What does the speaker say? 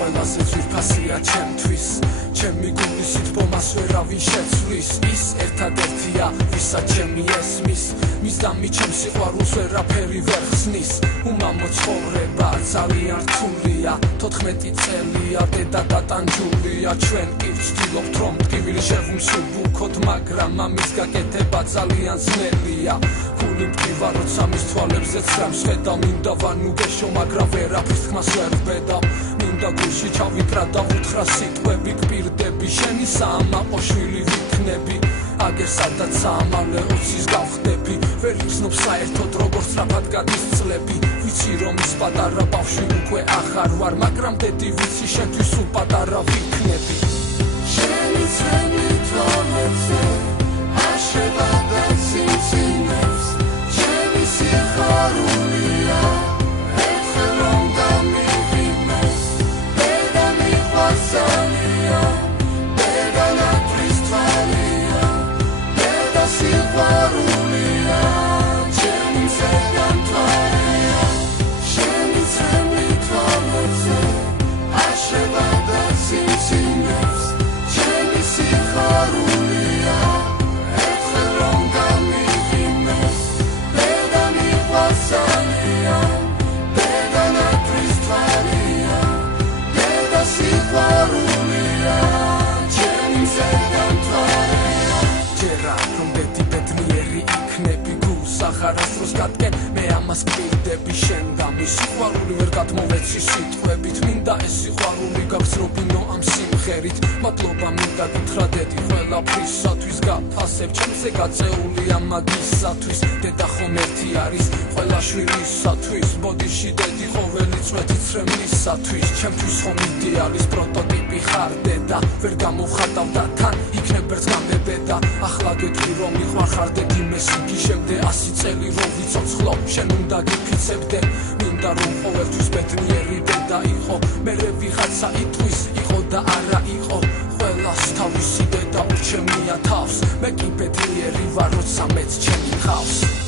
ყველაზე ძვირფასია ჩემთვის ჩემი გულის სიტყვას ვერავინ შეცვლის ის ერთადერთია ვისაც ჩემი ესმის მის დამი ჩემს სიყვარულს ვერაფერი ვერ ხსნის უმამო ცხოვრება ძალიან რთულია 14 წელია დედა დატანჯულია ჩვენ კი ვცდილობთ რომ ტკივილი შევუმსუბუქოთ მაგრამ ამის გაკეთება ძალიან ძნელია გული მტკივა როცა მის თვალებზეც რამს ხედავ მინდა ვანუგეშო მაგრამ ვერაფრის თქმას ვერ ვბედავ მინდა გულში ჩავიტრა და ვუთხრა სიტყვები გპირდები შენი საამაყო შვილი ვიქნები აგერ სადაც საამალე ოცის გავხდები ვერ იხსნობ საერთოდ როგორ სწრაფად გადის წლები ვიცი რომ ის პატარა ბავშვი უკვე ახარ ვარ მაგრამ დედი ვიცი შენთვის სულ პატარა ვიქნები შენი ძველი თვალებზე აშრება და სიმსივნეს შენი სიხარულია ერთხელ რომ გამივიდეს დედა მიყვარსანია დედა ნათვლის თვალია დედა სიხარულია ჩემი მზედან თვალია შენი ძველი თვალებზე აშრება და სიმსივნეს შენი სიხარულია ერთხელ რომ გამივიდეს დედა მიყვარსანია დედა ნათვლის თვალია დედა სიხარულია ჩემი მზედან თვალია ჯერა რომ დედი ბედნიერი იქნები გულს აღარასდროს გადგენ მე ამას გპირდები შენ და მის სიყვარული ვერ გადმოვეცი სიტყვებით მინდა ეს სიყვარული გაგზნობინო ამ სიმღერით მადლობა მინდა გითხრა დედი ყველაფრისათვის გაფასებ ჩემზე გაწეულია მაგისათვის დედა ხომ ერთი არის ყველა შვილისათვის ბოდიში დედი ყოველი წვეთი ცრემლისათვის ჩემთვის ხომ იდეალის პროტოტიპი ხარ დედა ვერ გამოვხატავ და თან იქნებ ერთს გამებედა ახლა გეტყვი რომ მიყვარხარ დედი მესიგი შევდე 100 წელი რომ ვიცოცხლო შენ უნდა გიფიცებდე მინდა რომ ყოველთვის ბედნიერი დედა იყო მერე ვიღაცა იტყვის იყო და არა იყო ყველას თავისი დედა ურჩევნია თავს მე კი ბედნიერი ვარ როცა მეც ჩემი ხავს